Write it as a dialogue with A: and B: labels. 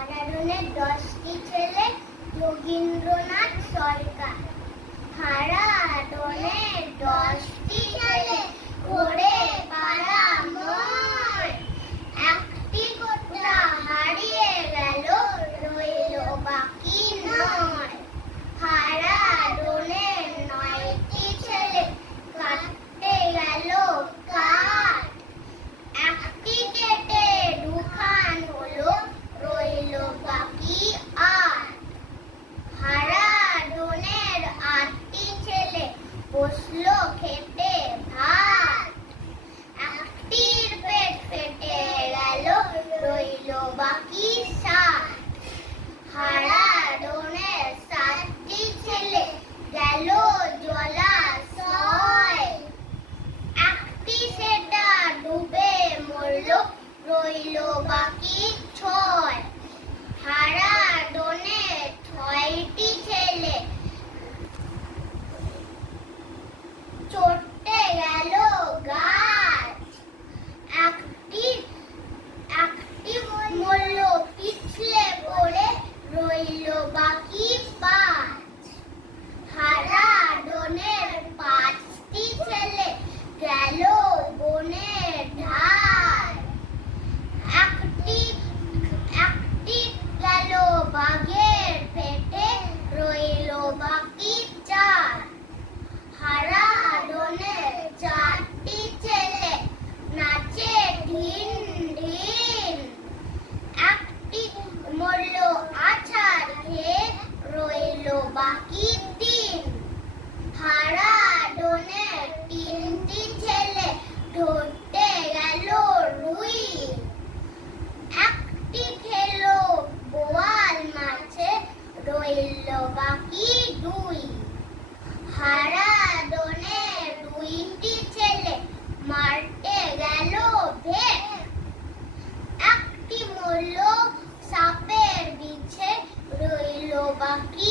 A: হারাডনের দশটি ছেলে যোগীন্দ্রনাথ সরকার। হারাডনের দশটি রইল বাকি ছয়। হারা ছয়টি ছেলে। গেল গাছ। একটি একটি মরল পিছলে পড়ে রইল বাকি পাঁচ হারা ডনের পাঁচটি ছেলে গেল বনের ধার একটি একটি গেল বাঘের পেটে রইল বাকি চার হারা ডনের চারটি ছেলে নাচে ঢিন ঢিন একটি মরল আছাড় খেয়ে রইল বাকি তিন হারা তিনটি ছেলে ধরতে গেল রুই। একটি খেলো বোয়াল মাছে রইল বাকি দুই। ডনের দুইটি ছেলে মারতে গেল ভেট একটি মরল সাপের বিছে রইল বাকি